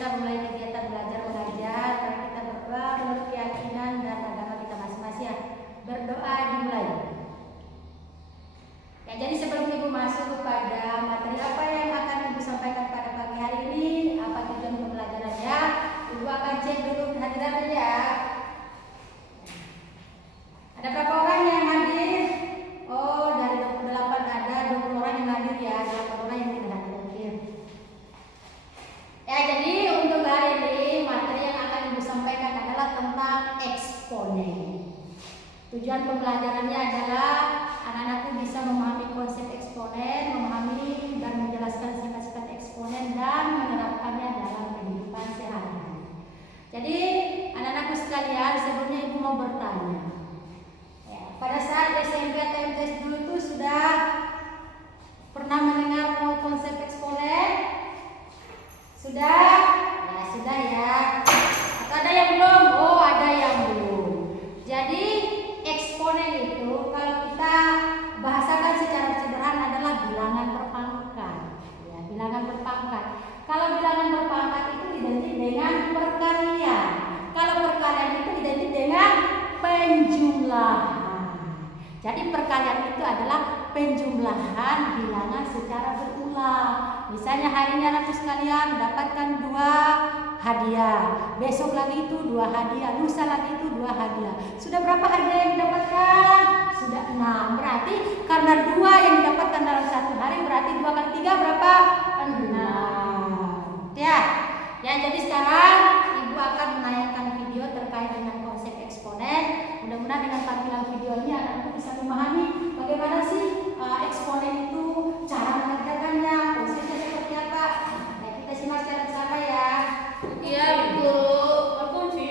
kita mulai kegiatan belajar mengajar. Mari kita berdoa menurut keyakinan dan agama kita masing-masing ya. Berdoa dimulai. Ya, jadi sebelum Ibu masuk pada materi apa yang akan Ibu sampaikan pada pagi hari ini, apa tujuan pembelajarannya, Ibu akan cek dulu kehadirannya ya. Ada berapa orang yang hadir? Oh, dari 28 ada 20 orang yang hadir ya, 8 orang yang tidak hadir. Ya, jadi untuk hari ini materi yang akan Ibu sampaikan adalah tentang eksponen. Tujuan pembelajarannya adalah anak-anakku bisa memahami konsep eksponen, memahami dan menjelaskan sifat-sifat eksponen dan menerapkannya dalam kehidupan sehari-hari. Jadi anak-anakku sekalian, sebelumnya Ibu mau bertanya. Ya, pada saat SMP atau MTS dulu itu sudah pernah mendengar konsep eksponen? Sudah? Ya, sudah ya. Atau ada yang belum? Oh, ada yang belum. Jadi eksponen itu kalau kita bahasakan secara sederhana adalah bilangan berpangkat. Ya, bilangan berpangkat. Kalau bilangan berpangkat itu identik dengan perkalian. Kalau perkalian itu identik dengan penjumlahan. Jadi perkalian itu adalah penjumlahan bilangan secara berulang. Misalnya hari ini anakku sekalian mendapatkan 2 hadiah, besok lagi itu 2 hadiah, lusa lagi itu 2 hadiah. Sudah berapa hadiah yang didapatkan? Sudah 6. Berarti karena 2 yang didapatkan dalam satu hari, berarti 2 kali 3 berapa? 6. Ya, jadi sekarang Ibu akan menayangkan video terkait dengan konsep eksponen. Mudah-mudahan dengan tampilan video ini anak-anak bisa memahami bagaimana sih eksponen itu, cara mengerjakannya, konsepnya seperti apa. Nah, kita simak secara bersama ya. Iya, Guru. Berkunci.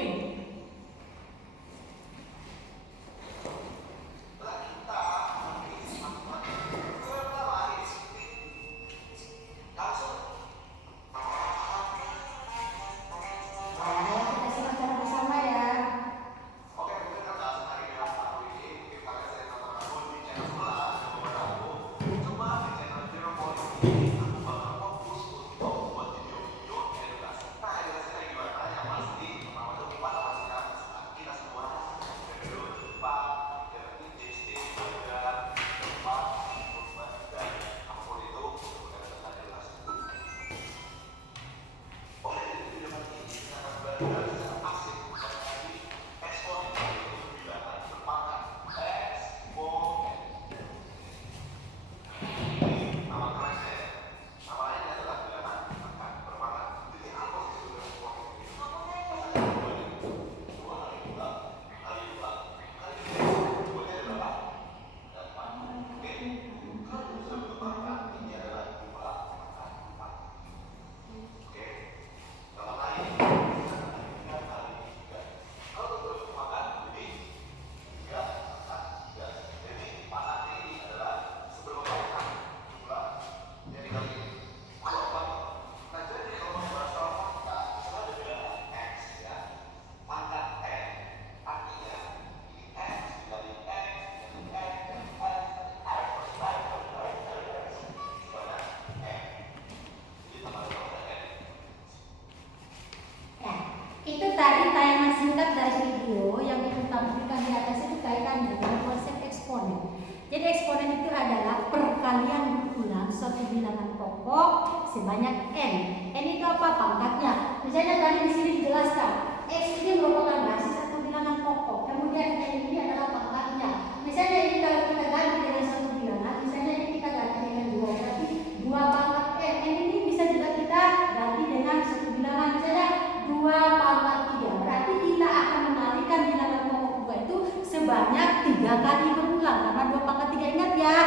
Jadi eksponen itu adalah perkalian berulang suatu bilangan pokok sebanyak n. N itu apa? Pangkatnya. Misalnya tadi di sini dijelaskan, x ini merupakan basis atau bilangan pokok. Kemudian n ini adalah pangkatnya. Misalnya ini kalau kita ganti dengan satu bilangan, misalnya ini kita ganti dengan 2, berarti 2 pangkat n. N ini bisa juga kita ganti dengan satu bilangan, misalnya 2 pangkat 3. Berarti kita akan mengalihkan bilangan pokok 2 itu sebanyak 3 kali berulang, karena 2 pangkat 3 ingat ya,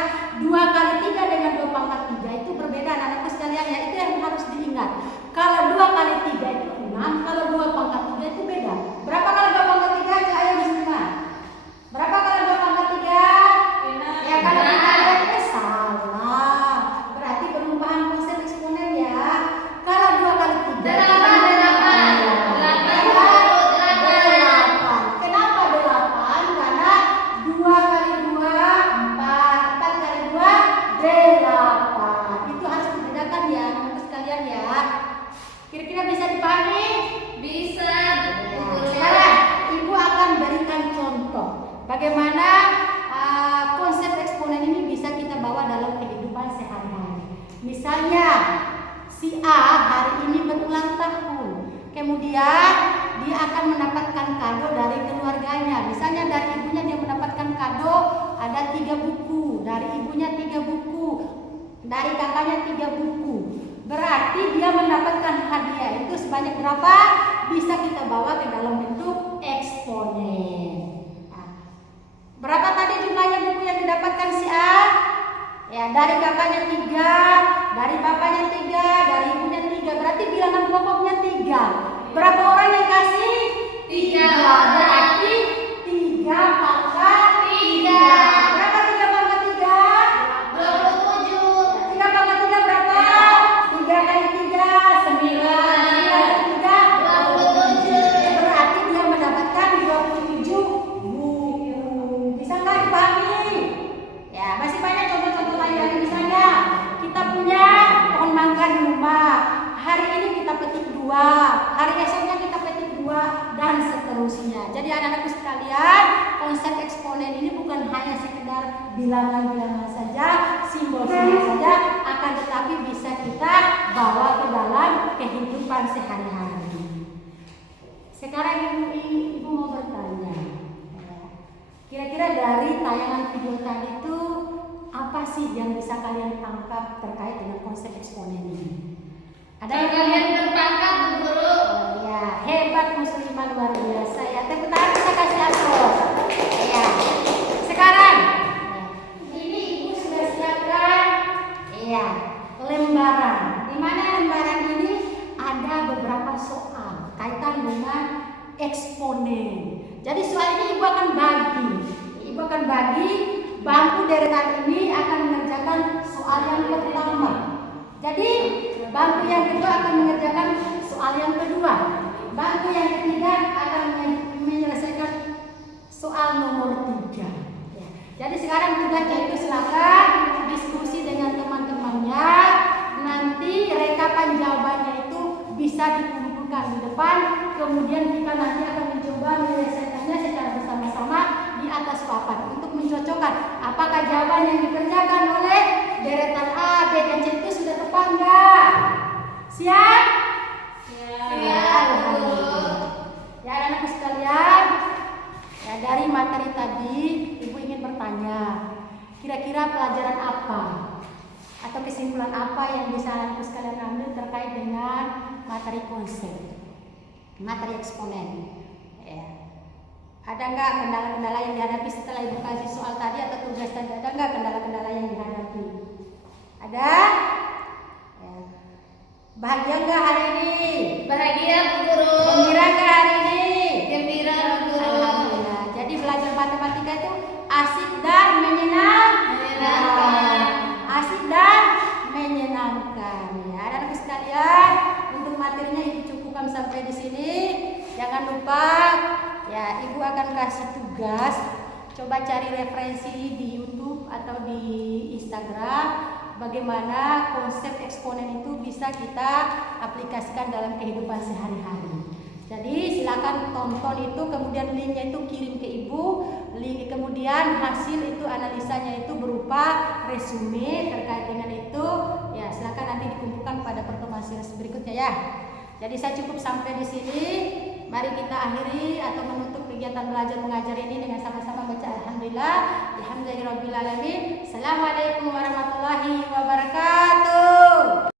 2 kali 3 dengan 2 pangkat 3 itu berbeda anak-anakku sekalian ya, itu yang harus diingat. Kalau 2 kali 3 itu 6, kalau 2 pangkat 3 itu beda. Berapa kali 2 pangkat 3? Ayo bismillah. Berapa kali 2 pangkat 3? Ya kalau kita lihat salah. Berarti belum paham konsep eksponen ya. Kalau 2 kali 3 8. Kenapa 8? Karena 2 kali 2 4, 4 kali 2 8. Itu harus dibedakan ya anak-anak sekalian ya. Kira-kira bisa dipahami bagaimana konsep eksponen ini bisa kita bawa dalam kehidupan sehari-hari. Misalnya si A hari ini berulang tahun, kemudian dia akan mendapatkan kado dari keluarganya. Misalnya dari ibunya dia mendapatkan kado ada 3 buku, dari ibunya 3 buku, dari kakaknya 3 buku. Berarti dia mendapatkan hadiah itu sebanyak berapa? Bisa kita bawa ke dalam bentuk eksponen. Nah, berapa tadi jumlahnya buku yang didapatkan si A? Ya, dari kakaknya 3, dari bapaknya 3, dari ibunya 3. Berarti bilangan pokoknya 3. Berapa orang yang kasih? 3. Berarti 3 pangkat 3. Berapa 3 pangkat 3? 27. 3 pangkat 3 berapa? 3 kali 3, 9. 3 kali 3, 27. Berarti dia mendapatkan 27 buku. Bisa nggak dipahami? Ya, masih banyak contoh-contoh lain lagi. Misalnya kita punya pohon mangga di rumah. Hari ini kita petik 2, hari esoknya kita petik 2, dan seterusnya. Jadi anak-anakku sekalian, konsep eksponen ini bukan hanya sekedar bilangan-bilangan saja, simbol-simbol saja, akan tetapi bisa kita bawa ke dalam kehidupan sehari-hari. Sekarang ibu mau bertanya, kira-kira dari tayangan video tadi itu apa sih yang bisa kalian tangkap terkait dengan konsep eksponen ini? Ada yang Kalian tertangkap, Bu Guru. Ya, hebat muslimah luar biasa ya. Tepuk tangan, kita kasih aplaus. Ya. Sekarang ini ibu sudah siapkan ya lembaran. Di mana lembaran ini ada beberapa soal kaitan dengan eksponen. Jadi soal ini ibu akan bagi. Ibu akan bagi bangku deretan ini akan mengerjakan soal yang pertama. Jadi bangku yang kedua akan mengerjakan soal yang kedua. Bangku yang ketiga akan menyelesaikan soal nomor 3. Ya. Jadi sekarang tugasnya itu silakan diskusi dengan teman-temannya. Nanti rekapan jawabannya itu bisa dikumpulkan di depan. Kemudian kita nanti akan mencoba menyelesaikannya secara bersama-sama di atas papan untuk mencocokkan apakah jawaban yang dikerjakan oleh deretan A, B, dan C itu sudah tepat enggak? Siap? Siap, Bu. Ya anak-anakku sekalian, ya dari materi tadi ibu ingin bertanya, kira-kira pelajaran apa atau kesimpulan apa yang bisa anak-anakku sekalian ambil terkait dengan materi konsep, materi eksponen? Ya. Ada nggak kendala-kendala yang dihadapi setelah ibu kasih soal tadi atau tugas tadi? Ada nggak kendala-kendala yang dihadapi? Ada? Ya. Bahagia nggak hari ini? Bahagia, Bu Guru. Gembira nggak hari ini? Gembira, Bu Guru. Alhamdulillah. Jadi belajar matematika itu asik dan menyenangkan. Asik dan menyenangkan. Ya, anak-anak sekalian, untuk materinya ibu cukupkan sampai di sini. Jangan lupa, ya ibu akan kasih tugas. Coba cari referensi di YouTube atau di Instagram. Bagaimana konsep eksponen itu bisa kita aplikasikan dalam kehidupan sehari-hari. Jadi silakan tonton itu, kemudian linknya itu kirim ke ibu. Link kemudian hasil itu analisanya itu berupa resume terkait dengan itu. Ya silakan nanti dikumpulkan pada pertemuan series berikutnya ya. Jadi saya cukup sampai di sini. Mari kita akhiri atau menutup kegiatan belajar mengajar ini dengan sama-sama baca alhamdulillah. Alhamdulillahirabbil alamin. Assalamualaikum warahmatullahi wabarakatuh.